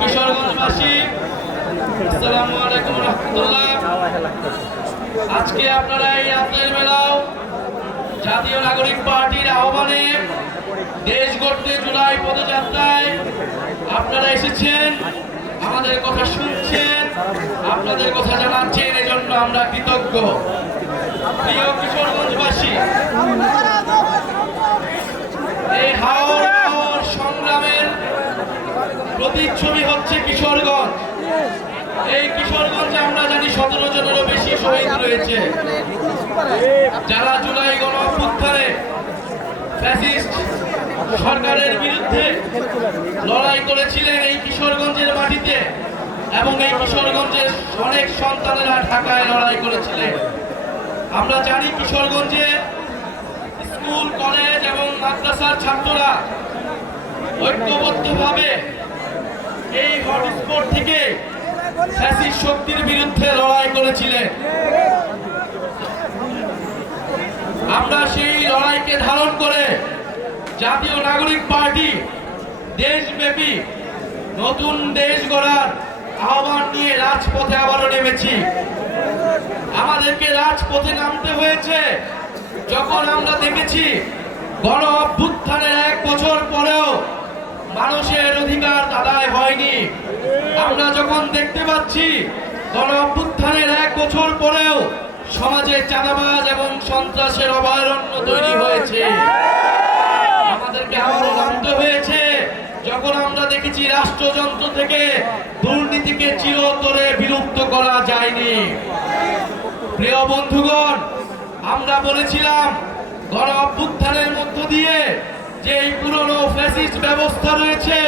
কিশোরগঞ্জবাসী, আসসালামু আলাইকুম রাহমাতুল্লাহ। আজকে আপনারা এই আপনার মেলাও জাতীয় নাগরিক পার্টির আহ্বানে দেশ গড়তে জুলাই পদযাত্রায় আপনারা এসেছেন, আমাদের কথা শুনছেন, আপনাদের কথা জানাচ্ছেন, এজন্য আমরা কৃতজ্ঞ। প্রিয় কিশোরগঞ্জবাসী, এই হাওর সংগ্রামের প্রতিচ্ছবি হচ্ছে কিশোরগঞ্জ। এই কিশোরগঞ্জে আমরা জানি 17 জনেরও বেশি শহীদ রয়েছে, যারা জুলাই গণ অভ্যুত্থানে ফ্যাসিস্ট সরকারের বিরুদ্ধে লড়াই করেছিলেন এই কিশোরগঞ্জের মাটিতে, এবং এই কিশোরগঞ্জের অনেক সন্তানেরা ঢাকায় লড়াই করেছিলেন। আমরা জানি কিশোরগঞ্জে স্কুল, কলেজ এবং মাদ্রাসার ছাত্ররা ঐক্যবদ্ধভাবে এই হটস্পট থেকে ফ্যাসিস্ট শক্তির বিরুদ্ধে লড়াই করেছিলেন। আমরা সেই লড়াইকে ধারণ করে জাতীয় নাগরিক পার্টি দেশব্যাপী নতুন দেশ গড়ার আহ্বান নিয়ে রাজপথে আবারও নেমেছি। আমাদেরকে রাজপথে নামতে হয়েছে যখন আমরা দেখেছি গণ অভ্যুত্থানের 1 বছর পরেও মানুষের অধিকার আদায় হয়নি। আমরা যখন দেখতে পাচ্ছি গণ অভ্যুত্থানের 1 বছর পরেও সমাজে চাঁদাবাজ এবং সন্ত্রাসের অভয়ারণ্য তৈরি হয়েছে। আমাদেরকে আবারও নামতে হয়েছে যখন আমরা দেখেছি রাষ্ট্রযন্ত্র থেকে দুর্নীতিকে চিরতরে বিলুপ্ত করা যায়নি। প্রিয় বন্ধুগণ, আমরা বলেছিলাম গণ অভ্যুত্থানের মধ্য দিয়ে যে এই পুরনো ফ্যাসিস্ট ব্যবস্থা রয়েছে,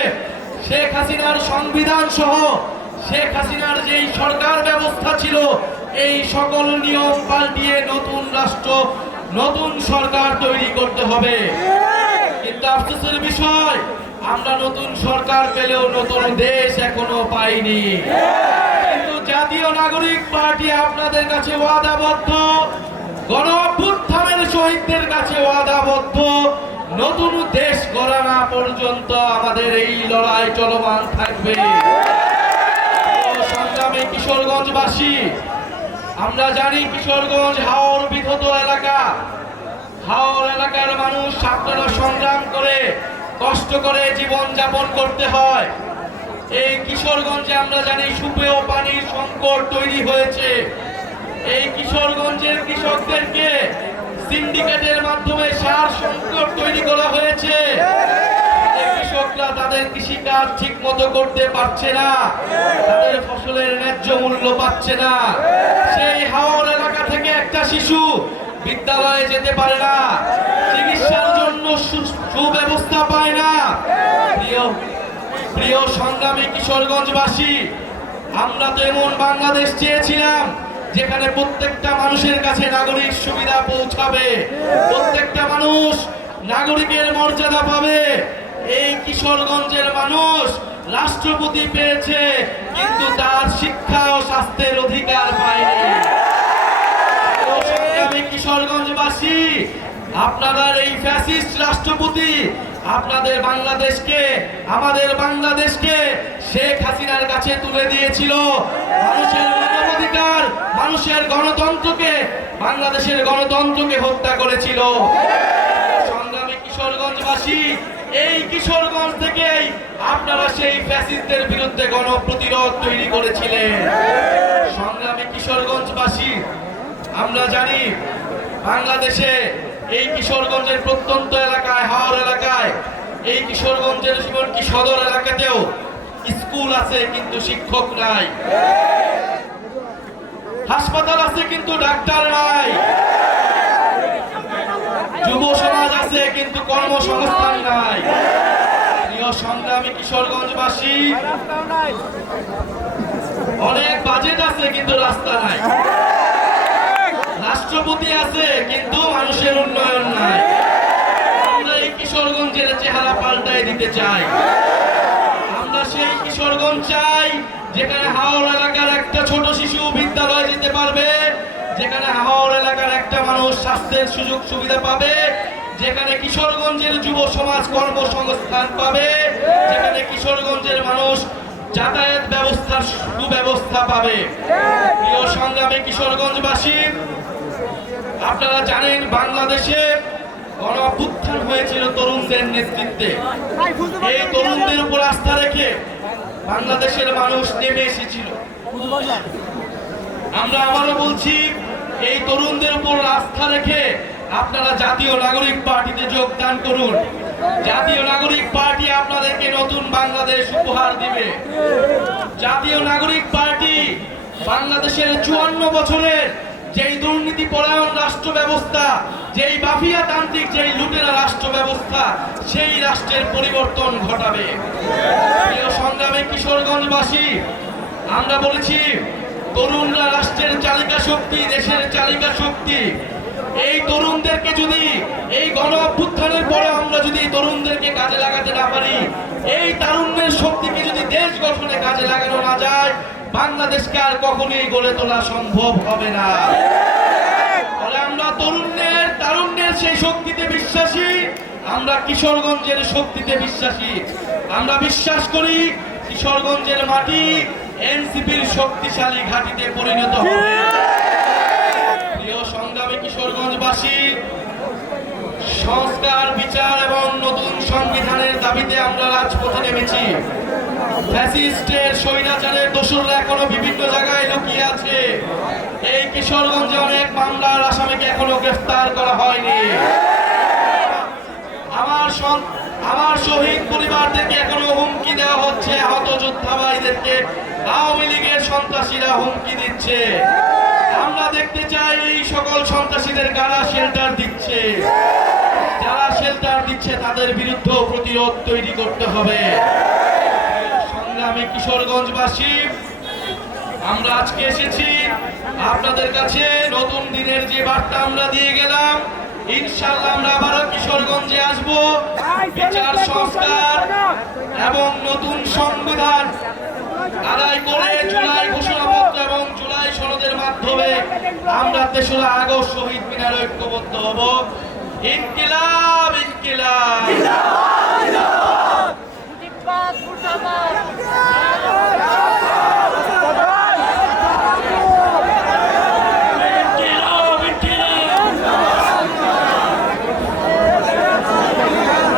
শেখ হাসিনার সংবিধান সহ শেখ হাসিনার যেই সরকার ব্যবস্থা ছিল, এই সকল নিয়ম পাল্টিয়ে নতুন রাষ্ট্র, নতুন সরকার তৈরি করতে হবে। কিন্তু আফসোসের বিষয়, আমরা নতুন সরকার পেলেও নতুন দেশ এখনো পাইনি। কিন্তু জাতীয় নাগরিক পার্টি আপনাদের কাছে ওয়াদাবদ্ধ, গণ অভ্যুত্থানের শহীদদের কাছে ওয়াদাবদ্ধ, নতুন দেশ গড়া না পর্যন্ত আমাদের এই লড়াই চলমান থাকবে। সংগ্রামী কিশোরগঞ্জবাসী, আমরা জানি কিশোরগঞ্জ হাওর বিধত এলাকা। হাওর এলাকার মানুষ আপনারা সংগ্রাম করে কষ্ট করে জীবন যাপন করতে হয়। এই কিশোরগঞ্জে আমরা জানি সুপেয় পানির সংকট তৈরি হয়েছে। এই কিশোরগঞ্জের কৃষকদেরকে সিন্ডিকেটের মাধ্যমে সার সংকট তৈরি করা হয়েছে। কৃষকরা তাদের কৃষিকাজ ঠিক মতো করতে পারছে না, তাদের ফসলের ন্যায্য মূল্য পাচ্ছে না। সেই হাওর এলাকা থেকে একটা শিশু বিদ্যালয়ে যেতে পারে না, চিকিৎসার জন্য সুব্যবস্থা পায় না। প্রিয় সংগ্রামী কিশোরগঞ্জবাসী, আমরা তো এমন বাংলাদেশ চেয়েছিলাম যেখানে প্রত্যেকটা মানুষের কাছে নাগরিক সুবিধা পৌঁছাবে, প্রত্যেকটা মানুষ নাগরিকের মর্যাদা পাবে। এই কিশোরগঞ্জের মানুষ রাষ্ট্রপতি পেয়েছে, কিন্তু তার শিক্ষা ও স্বাস্থ্যের অধিকার পায়নি। কিশোরগঞ্জবাসী, আপনাদের এই ফ্যাসিস্ট রাষ্ট্রপতি আপনাদের বাংলাদেশকে, আমাদের বাংলাদেশকে শেখ হাসিনার কাছে তুলে দিয়েছিল। মানুষের মানবাধিকার, মানুষের গণতন্ত্রকে, বাংলাদেশের গণতন্ত্রকে হত্যা করেছিল। সংগ্রামী কিশোরগঞ্জবাসী, এই কিশোরগঞ্জ থেকেই আপনারা সেই ফ্যাসিস্টদের বিরুদ্ধে গণপ্রতিরোধ তৈরি করেছিলেন। সংগ্রামী কিশোরগঞ্জবাসী, আমরা জানি বাংলাদেশে এই কিশোরগঞ্জের প্রত্যন্ত এলাকায়, হাওর এলাকায়, এই কিশোরগঞ্জের কি সদর এলাকাতেও স্কুল আছে কিন্তু শিক্ষক নাই, হাসপাতাল আছে কিন্তু ডাক্তার নাই, যুব সমাজ আছে কিন্তু কর্মসংস্থান নাই। প্রিয় সংগ্রামী কিশোরগঞ্জবাসী, অনেক বাজেট আছে কিন্তু রাস্তা নাই, রাষ্ট্রপতি আছে কিন্তু মানুষের উন্নয়ন নাই। আমরা এই কিশোরগঞ্জের চেহারা পাল্টাই দিতে চাই। আমরা সেই কিশোরগঞ্জ চাই যেখানে হাওর এলাকার একটা ছোট শিশু বিদ্যালয়ে যেতে পারবে, যেখানে হাওর এলাকার একটা মানুষ স্বাস্থ্যের সুযোগ সুবিধা পাবে, যেখানে কিশোরগঞ্জের যুব সমাজ কর্মসংস্থান পাবে, যেখানে কিশোর কিশোরগঞ্জের মানুষ যাতায়াত ব্যবস্থার সুব্যবস্থা পাবে। প্রিয় সংগ্রামী কিশোরগঞ্জবাসী, আপনারা জানেন বাংলাদেশে গণ অভ্যুত্থান হয়েছিল তরুণদের নেতৃত্বে। এই তরুণদের উপর আস্থা রেখে বাংলাদেশের মানুষ নেমে এসেছিল। আমরা আবারও বলছি, এই তরুণদের উপর আস্থা রেখে আপনারা জাতীয় নাগরিক পার্টিতে যোগদান করুন। জাতীয় নাগরিক পার্টি আপনাদেরকে নতুন বাংলাদেশ উপহার দিবে। জাতীয় নাগরিক পার্টি বাংলাদেশের 54 বছরের যেই দুর্নীতি পরায়ণ রাষ্ট্র ব্যবস্থা, যেই মাফিয়া তান্ত্রিক, যেই লুটেরা রাষ্ট্র ব্যবস্থা, সেই রাষ্ট্রের পরিবর্তন ঘটাবে। প্রিয় সংগ্রামী কিশোরগঞ্জবাসী, আমরা বলেছি তরুণরা রাষ্ট্রের চালিকা শক্তি, দেশের চালিকা শক্তি। এই তরুণদেরকে যদি এই গণ অভ্যুত্থানের পরে আমরা যদি তরুণদেরকে কাজে লাগাতে না পারি, এই তারুণ্যের শক্তিকে যদি দেশ গঠনে কাজে লাগানো না যায়, বাংলাদেশকে আর কখনোই গড়ে তোলা সম্ভব হবে না। ফলে আমরা তারুণ্যের সেই শক্তিতে বিশ্বাসী, আমরা কিশোরগঞ্জের শক্তিতে বিশ্বাসী। আমরা বিশ্বাস করি কিশোরগঞ্জের মাটি এনসিপির শক্তিশালী ঘাঁটিতে পরিণত হবে। প্রিয় সংগ্রামী কিশোরগঞ্জবাসী, সংস্কার, বিচার এবং নতুন সংবিধানের দাবিতে আমরা রাজপথে নেমেছি। ফ্যাসিস্টের স্বৈরাচারের দোসররা এখনো বিভিন্ন জায়গায় লুকিয়ে আছে। এই কিশোরগঞ্জে অনেক মামলার আসামিকে এখনো গ্রেফতার করা হয়নি। আমার শহীদ পরিবারদেরকে এখনো হুমকি দেওয়া হচ্ছে। আহত যোদ্ধা ভাইদেরকে আওয়ামী লীগের সন্ত্রাসীরা হুমকি দিচ্ছে। আমরা দেখতে চাই এই সকল সন্ত্রাসীদের কারা শেল্টার দিচ্ছে। যারা শেল্টার দিচ্ছে তাদের বিরুদ্ধে প্রতিরোধ তৈরি করতে হবে। সংগ্রামী কিশোরগঞ্জবাসী, আমরা আজকে এসেছি আপনাদের কাছে নতুন দিনের যে বার্তা আমরা দিয়ে গেলাম। ইনশাআল্লাহ আমরা আবারও কিশোরগঞ্জে আসব। বিচার, সংস্কার এবং নতুন সংবিধান আদায় করে জুলাই ঘোষণাপত্র এবং জুলাই সনদের মাধ্যমে আমরা 3রা আগস্ট শহীদ মিনারে ঐক্যবদ্ধ হব। ইনকিলাব, ইনকিলাব।